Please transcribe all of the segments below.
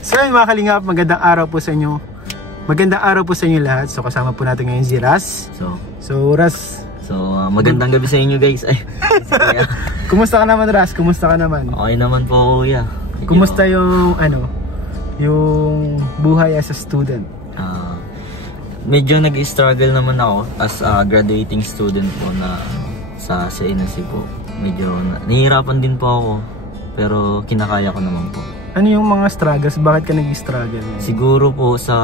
So yun mga kalingap, magandang araw po sa inyo. Magandang araw po sa inyo lahat. So kasama po natin ngayon si Ras. So Ras. Magandang gabi sa inyo guys. Ay, kumusta ka naman Ras? Kumusta ka naman? Okay naman po kuya. Kumusta yung yung buhay as a student? Medyo nag-struggle naman ako as a graduating student po na sa CNC po. Medyo nahihirapan din po ako. Pero kinakaya ko naman po. Ano yung mga struggles? Bakit ka nag-struggle? Siguro po sa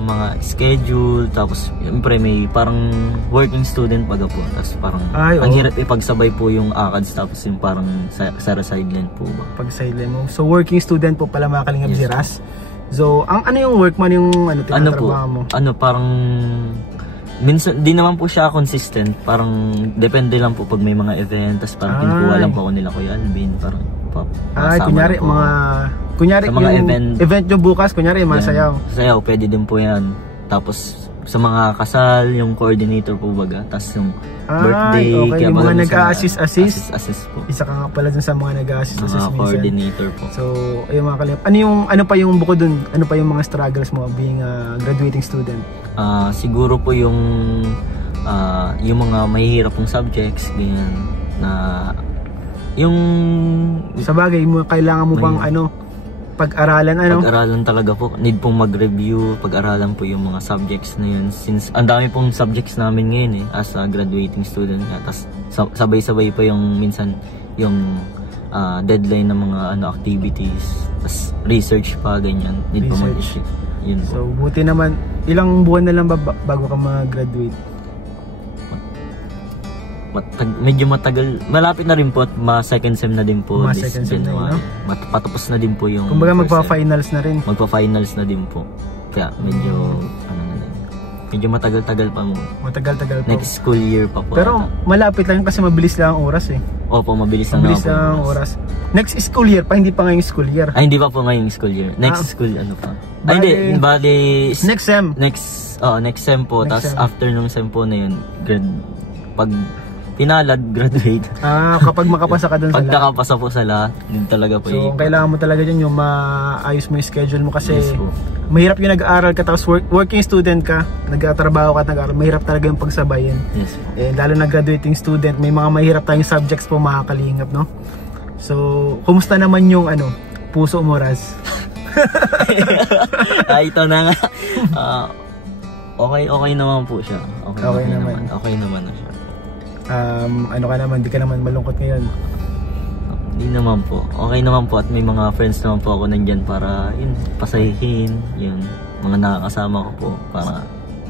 mga schedule, tapos siyempre may parang working student baga po. Tapos parang ang hirap ipagsabay po yung ACADS tapos yung parang sa sideline po ba? Pag sideline mo. So working student po pala mga kalingap si Ras. So ano yung work man yung tinatrabaho mo? Parang minsan di naman po siya consistent. Parang depende lang po pag may mga event. Tapos parang pinukuha lang po ako nila Kuya Alvin. Parang kunyari yung event nyo bukas, kunyari mga sayaw. Sayaw, pwede din po yan. Tapos sa mga kasal, yung coordinator po baga. Tapos yung birthday, kaya yung mga nag-a-assist po. Isa ka nga pala dun sa mga nag-a-assist mga coordinator po. So, ayun mga kalingap. Ano pa yung bukod dun? Ano pa yung mga struggles mo being a graduating student? Siguro po yung mga mahihirap pong subjects, ganyan, na yung sa bagay mo kailangan mo pang pag-aralan pag-aralan talaga po, need pong mag-review, pag-aralan po yung mga subjects na yun since ang dami pong subjects namin ngayon as a graduating student nga. Tapos sabay-sabay pa yung minsan yung deadline ng mga activities, tapos research pa ganyan, need po mag-issue yun po. So buti naman, ilang buwan na lang bago ka mag-graduate? Medyo matagal, malapit na rin po at second sem na din po this January. Patapos na din po yung kumbaga magpa-finals na rin. Magpa-finals na din po. Kaya medyo medyo matagal-tagal pa mo. Matagal-tagal pa. Next school year pa po. Pero malapit lang kasi mabilis lang ang oras Opo, mabilis lang ang oras. Next school year pa, hindi pa ngayong school year. Hindi pa po ngayong school year. Next school pa. Bali next sem. Next sem po. Tapos after nung sem po na yun, pag pinalad, graduate. Kapag makapasa ka dun sa lahat. Pag nakapasa po sa lahat, yun talaga po. So, kailangan mo talaga dyan yung maayos mo yung schedule mo kasi mahirap yung nag-aaral ka tapos working student ka, nagtatrabaho ka at nag-aaral, mahirap talaga yung pagsabayin. Yes po. Lalo na graduating student, may mga mahirap tayong subjects po mga kalingap, no? So, kumusta naman yung puso mo, Raz? Ito na nga. Okay naman po siya. Okay naman na siya. Ka naman, di ka naman malungkot ngayon? Hindi naman po. Okay naman po at may mga friends naman po ako nandyan para pasahihin, yun. Mga nakakasama ko po para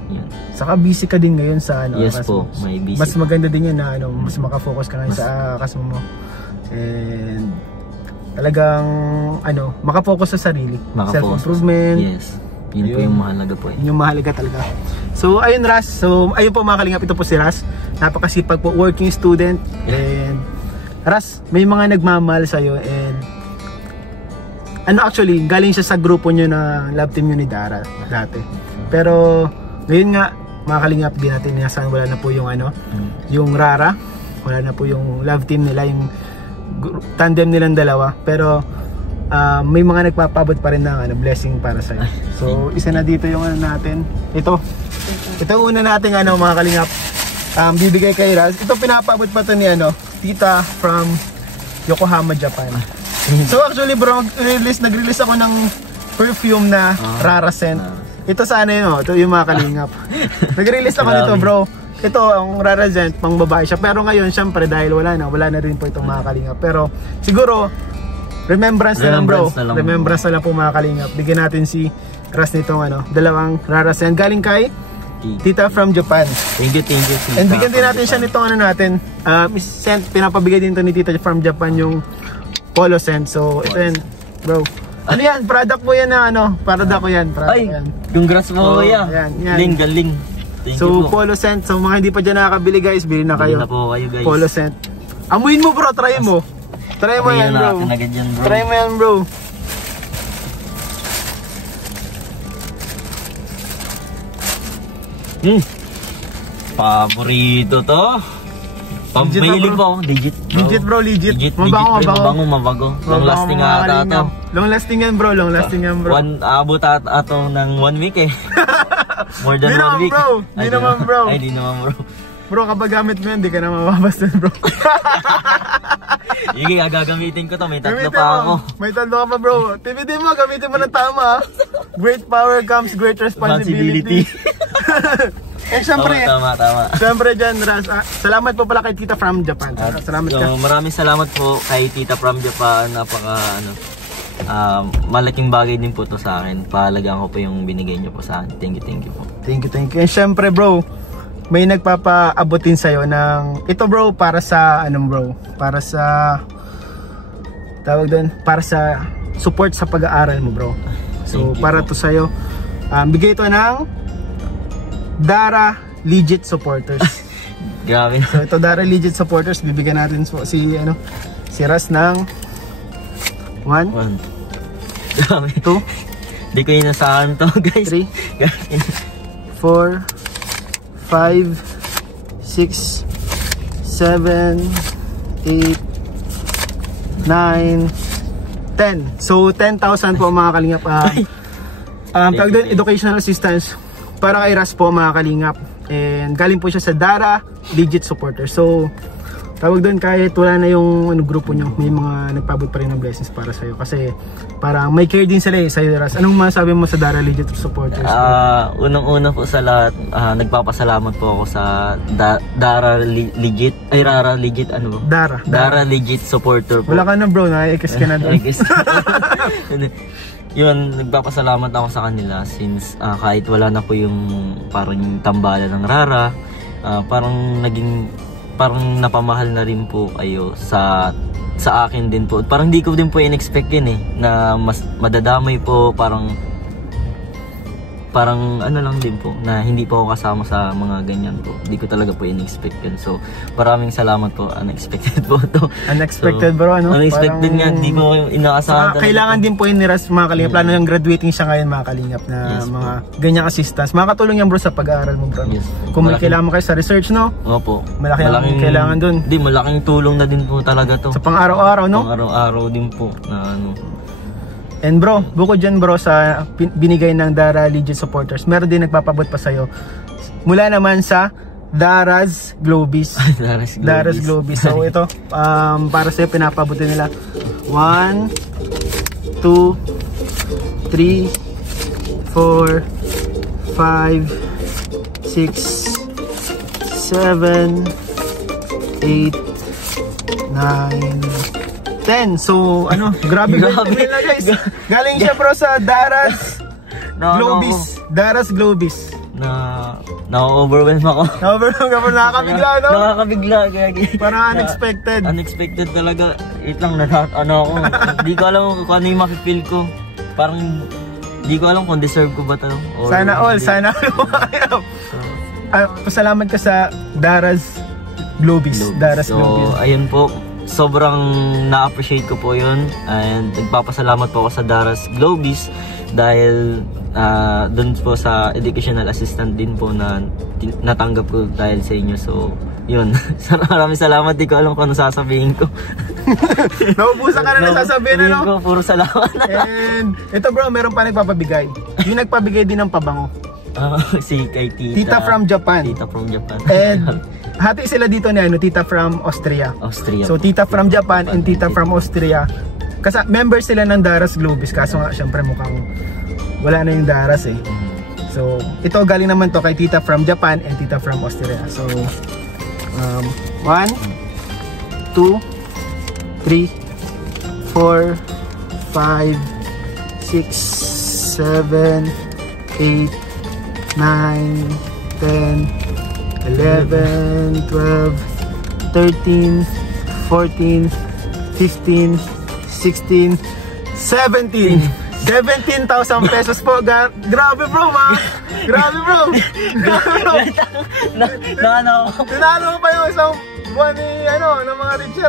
yun. Saka busy ka din ngayon sa Yes po, may busy. Mas maganda din yun na mas makafocus ka ngayon sa kasama mo. And talagang makafocus sa sarili. Self-improvement. Yes. Yun po yung mahalaga po. Yung mahalaga talaga. So ayun Ras, ayun po mga kalingap, ito po si Ras. Napakasipag po, working student. And Ras, may mga nagmamahal sa'yo and actually, galing siya sa grupo nyo na love team nyo ni Dara dati. Pero ngayon nga, mga kalingap, di natin inasahan, wala na po yung yung Rara. Wala na po yung love team nila, yung tandem nilang dalawa. Pero may mga nagpapabot pa rin ng blessing para sa'yo. So isa na dito yung natin. Ito una nating mga kalingap, bibigay kay Raz. Ito pinapabot pa to ni tita from Yokohama, Japan. So actually bro, nag-release ako ng perfume na Rara scent. Ito sa ito yung mga kalingap. Nag-release ako nito bro. Ito ang Rara scent, pang babae siya. Pero ngayon syempre dahil wala na rin po itong mga kalingap. Pero siguro remembrance na lang bro. Remembrance na lang po mga kalingap. Bigyan natin si Raz nitong dalawang Rara scent. Galing kay tita from Japan. Thank you tita. And bigyan din natin siya nitong scent. Pinapabigay din to ni tita from Japan yung polo scent. So ito yan bro. Ano yan? Product mo yan na product ko yan. Congrats mo kuya. Galing. So polo scent. So mga hindi pa dyan nakakabili guys, bilhin na kayo. Bilhin na po kayo guys. Polo scent. Amuin mo bro, try mo. Try mo yan bro. Try mo yan bro. Paborito to. Mahilig po ako, legit bro. Legit bro, legit. Mabago. Long lasting ata ito. Long lasting yan bro, long lasting yan bro. Abot ato ng 1 week eh. More than 1 week. Di naman bro. Ay, di naman bro. Bro, kapag gamit mo yan, di ka na mababastan bro. Sige, gagamitin ko to. May 3 pa ako. May 3 ka pa bro. TBD mo, gamitin mo ng tama. Great power comes great responsibility. Eh syempre, tama. Syempre dyan, Raz, salamat po pala kay Tita from Japan. Salamat ka. Maraming salamat po kay Tita from Japan. Napaka malaking bagay din po to sa akin. Pahalagaan ko po yung binigay niyo po sa akin. Thank you po. Thank you. And syempre bro, may nagpapaabotin sa'yo ng ito bro, para sa para sa para sa support sa pag-aaral mo bro. So para to sa'yo, bigay ito ng Dara Legit Supporters. Grabe. So ito Dara Legit Supporters, bibigyan natin si Raz ng 1 Grabe. 2 Di ko inasahan to guys. 3 4 5 6 7 8 9 10. So 10,000 po mga kalingap. Tawag doon, educational assistance para kay Raz po mga kalingap. And galing po siya sa Dara Legit Supporters. So tawag doon, kahit wala na yung grupo nyo, may mga nagpabot pa rin ng blessings para sa'yo. Kasi parang may care din sila sa'yo, Raz. Anong masabi mo sa Dara Legit Supporters? Unang-una po sa lahat, nagpapasalamat po ako sa Dara Legit. Ay, Rara Legit, ano ba? Dara Legit Supporter po. Wala ka na bro, na-ekis ka na doon. Yun, nagpapasalamat ako sa kanila since kahit wala na po yung parang tambala ng Rara, parang napamahal na rin po kayo sa akin din po. Parang di ko din po in-expect yun na mas madadamay po, parang ano lang din po, na hindi po ako kasama sa mga ganyan po. Di ko talaga po in-expect yun. So, maraming salamat po. Unexpected po to. Unexpected bro, ano? Unexpected nga, di ko inaasahan. Kailangan din po yun ni Raz mga kalingap. Plano yung graduating siya ngayon mga kalingap na mga ganyang assistance. Makakatulong yan bro sa pag-aaral mo bro. Yes, kung may kailangan mo kayo sa research, no? Opo. Malaking kailangan dun. Di, malaking tulong na din po talaga to. Sa pang-araw-araw, no? Pang-araw-araw din po na ano. And bro, bukod dyan bro sa binigay ng Dara Legit Supporters, meron din nagpapabot pa sa'yo mula naman sa Dara's Globis. Dara's Globis. So ito, para sa'yo pinapabutin nila 1 2 3 4 5 6 7 8 9 10. So ano, grabe na guys. Galing siya bro sa Dara's Globis. Dara's Globis. Na-overwhelm ako. Na-overwhelm ako, nakakabigla, no? Nakakabigla. Parang unexpected. Unexpected talaga. Wait lang, ako. Hindi ko alam kung ano yung makifeel ko. Parang, hindi ko alam kung deserve ko ba ito. Sana all. Pasalamat ka sa Dara's Globis. So, ayun po. Sobrang na-appreciate ko po yun. And nagpapasalamat po ako sa Dara's Globis dahil dun po sa educational assistant din po na natanggap ko dahil sa inyo. So yun, maraming salamat. Di ko alam kung ano sasabihin ko. Naubusan ka na sasabihin, ano? Ko, puro salamat. And ito bro, meron pa nagpapabigay. Yung nagpabigay din ng pabango. Si kay Tita from Japan. Tita from Japan. And hati sila dito ni Tita from Austria. So Tita from Japan and Tita from Austria. Kasi member sila ng Dara's Globis. Kaso nga syempre mukhang wala na yung Dara's So ito galing naman to kay Tita from Japan and Tita from Austria. So 1 2 3 4 5 6 7 8 9 10 11 12 13 14 15 16 17 17,000 pesos po. Grabe bro, grabe bro. Tinalo ko pa yung isang buwan ni ng mga teacher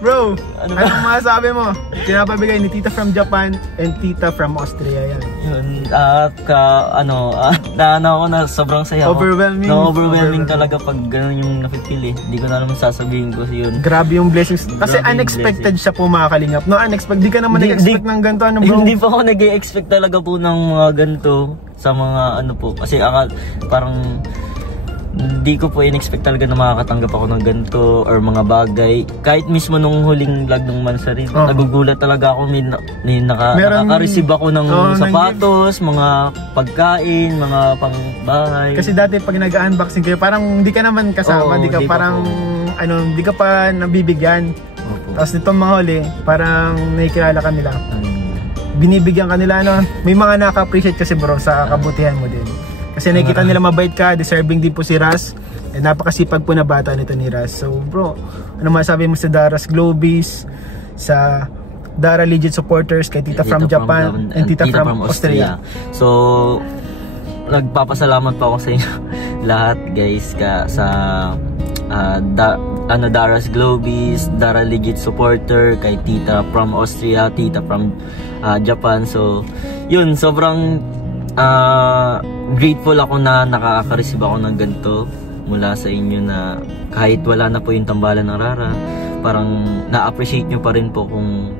Bro, anong masasabi mo? Pinapabigay ni Tita from Japan and Tita from Austria yan. Yun, ako na sobrang saya ako. Overwhelming talaga pag gano'n yung napipili. Hindi ko na naman sasabihin ko yun. Grabe yung blessings. Kasi unexpected siya po mga kalingap. No, unexpected. Di ka naman nag-expect ng ganito. Ano bro? Hindi pa ako nag-expect talaga po ng mga ganito sa mga ano po. Kasi parang hindi ko po in-expect talaga na makakatanggap ako ng ganito or mga bagay. Kahit mismo nung huling vlog ng Mansari, nagugulat talaga ako. Nakaka-receive ako ng sapatos, mga pagkain, mga pangbahay. Kasi dati pag nag-unboxing kayo, parang hindi ka naman kasama, hindi ka pa nabibigyan. Tapos nitong mga huli, parang nakikilala ka nila. Binibigyan ka nila, may mga naka-appreciate kasi bro sa kabutihan mo din. Kasi nakikita nila mabait ka, deserving din po si Raz. Napakasipag po na bata nito ni Raz. So bro, ano masabi mo sa Dara's Globies, sa Dara Legit supporters, kay Tita from Japan and Tita from Austria? So, nagpapasalamat po ako sa inyo lahat guys sa Dara's Globies, Dara Legit supporter, kay Tita from Austria, Tita from Japan. So, yun, sobrang grateful ako na nakaka-receive ako ng ganito mula sa inyo, na kahit wala na po yung tambalan ng Rara, parang na-appreciate nyo pa rin po kung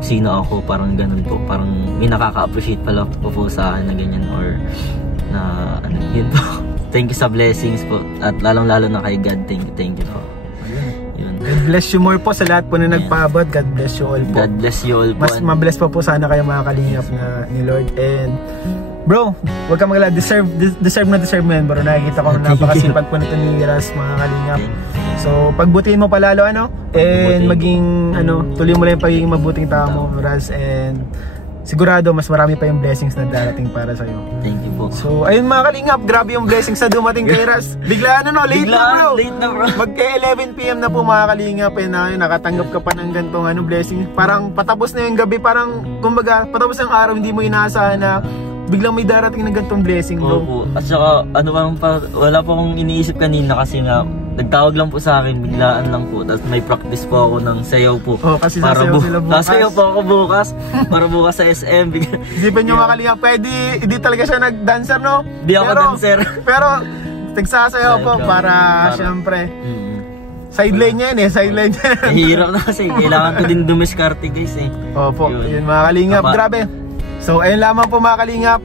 sino ako, parang ganun po, parang may nakaka-appreciate pala po sa akin na ganyan, or na yun po. Thank you sa blessings po, at lalong-lalo na kay God. Thank you po. God bless you more po sa lahat po na nagpaabot. God bless you all po. God bless you all po. Mas mabless pa po sana kayo mga kalingap na ni Lord. And bro, huwag ka magalala, deserve mo yan bro. Nakikita ko na napakasipag po nito ni Raz mga kalingap. So pagbutihin mo palalo and maging tuloy mo lang yung pagiging mabuting tao mo Raz, and sigurado mas marami pa yung blessings na darating para sa'yo. Thank you po. So ayun mga kalingap, grabe yung blessings na dumating kay Raz. Bigla late na bro. Magka 11 PM na po mga kalingap, nakatanggap ka pa ng gantong blessing. Parang patapos na yung gabi, parang kumbaga patapos ng araw, hindi mo inaasahan na biglang may darating ng gantong blessing bro. Opo. At saka wala pa akong iniisip kanina, kasi nga nagtawag lang po sa akin, biglaan lang po. Tapos may practice po ako ng sayaw po. Kasi sasayaw sila bukas. Sasayaw po ako bukas para bukas sa SM. Isipin nyo mga kalingap, pwede hindi talaga siya nag-dancer, no? Di ako dancer. Pero nagsasayaw po para syempre sideline niya yun sideline niya. Hirap na kasi, kailangan ko din dumiskarte guys Opo, yun mga kalingap, grabe. So ayun lamang po mga kalingap.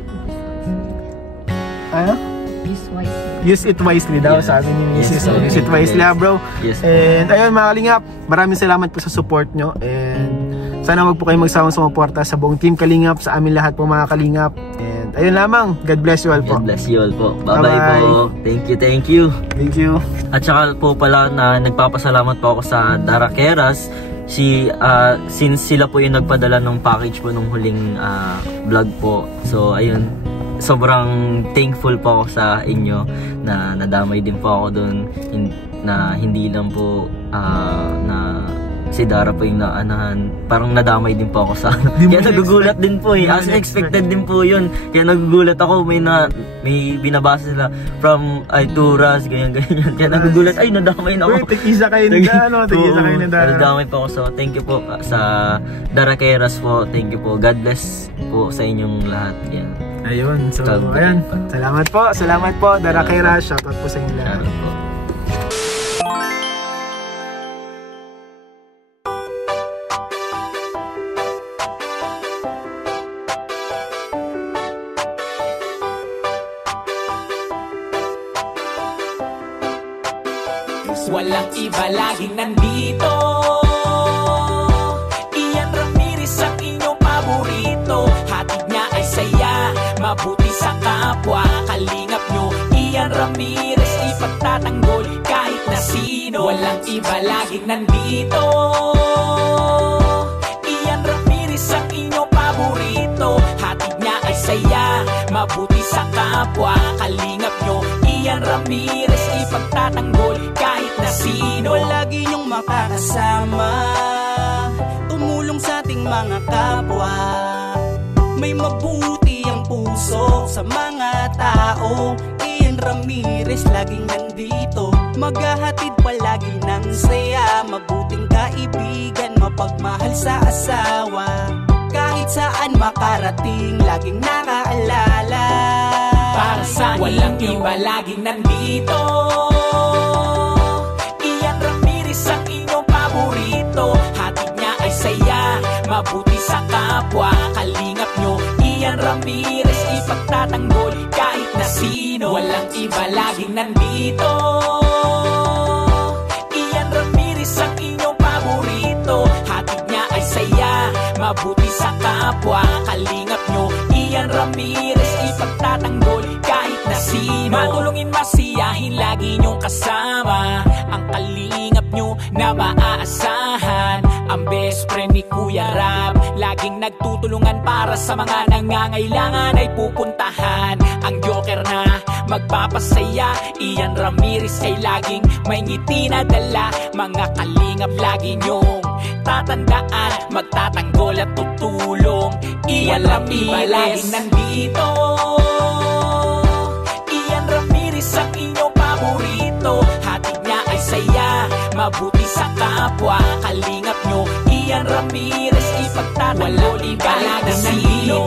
Use it wisely daw, sabi ni Mrs. So, use it wisely bro. And ayun mga kalingap, maraming salamat po sa support nyo, and sana wag po kayong magsawang sumuporta sa buong team Kalingap, sa amin lahat po mga kalingap. And ayun lamang, God bless you all po. God bless you all po. Bye bye po. Thank you. At saka po pala na nagpapasalamat po ako sa Dara Keras, since sila po yung nagpadala ng package po nung huling vlog po. So ayun, sobrang thankful po ako sa inyo na nadamay din po ako doon, na hindi lang po na si Dara po yung parang nadamay din po ako sa kaya nagugulat din po as expected din po yun, kaya nagugulat ako, may binabasa sila from Ras, ganyan kaya nagugulat, ay nadamay na ako. Tigisa kayo ni Dara. Nadamay po ako, so thank you po sa Dara Keras po, thank you po, God bless po sa inyong lahat. Yan. Ayun, so ayun, salamat po Dara Keras, shoutout po sa inyo lahat. Walang iba, laging nandito. Ian Ramirez ang inyong paborito. Hatid niya ay saya, mabuti sa kapwa. Kalingap nyo, Ian Ramirez, ipagtatanggol kahit na sino. Walang iba, laging nandito. Ian Ramirez ang inyong paborito. Hatid niya ay saya, mabuti sa kapwa. Kalingap nyo, Ian Ramirez, ipagtatanggol kahit na sino. Lagi niyong makakasama, tumulong sa ating mga kapwa. May mabuti ang puso sa mga tao. Ian Ramirez laging nandito, maghahatid palagi ng saya, mabuting kaibigan, mapagmahal sa asawa. Kahit saan makarating, laging nakaalala. Para sa walang iba, laging nandito. Ian Ramirez ang inyong paborito. Hatid niya ay saya, mabuti sa kapwa. Kalingap nyo, Ian Ramirez, ipagtatanggol kahit na sino. Walang iba, laging nandito. Ian Ramirez ang inyong paborito. Hatid niya ay saya, mabuti sa kapwa. Kalingap nyo, Ian Ramirez, ipagtatanggol kahit na sino. Matulungin, masiyahin, lagi nyong kasama. Ang kalingap nyo na maaasahan. Ang best friend ni Kuya Rab, laging nagtutulungan para sa mga nangangailangan ay pupuntahan. Ang joker na magpapasaya, Ian Ramirez ay laging may ngiti na dala. Mga kalingap, lagi nyong tatandaan, magtatanggol at tutulong. Ian Ramirez, laging nandito. Ian Ramirez ang inyong paborito. Hatid niya ay saya, mabuti sa kapwa. Kalingap nyo, Ian Ramirez, ipagtatanggol kahit na sino.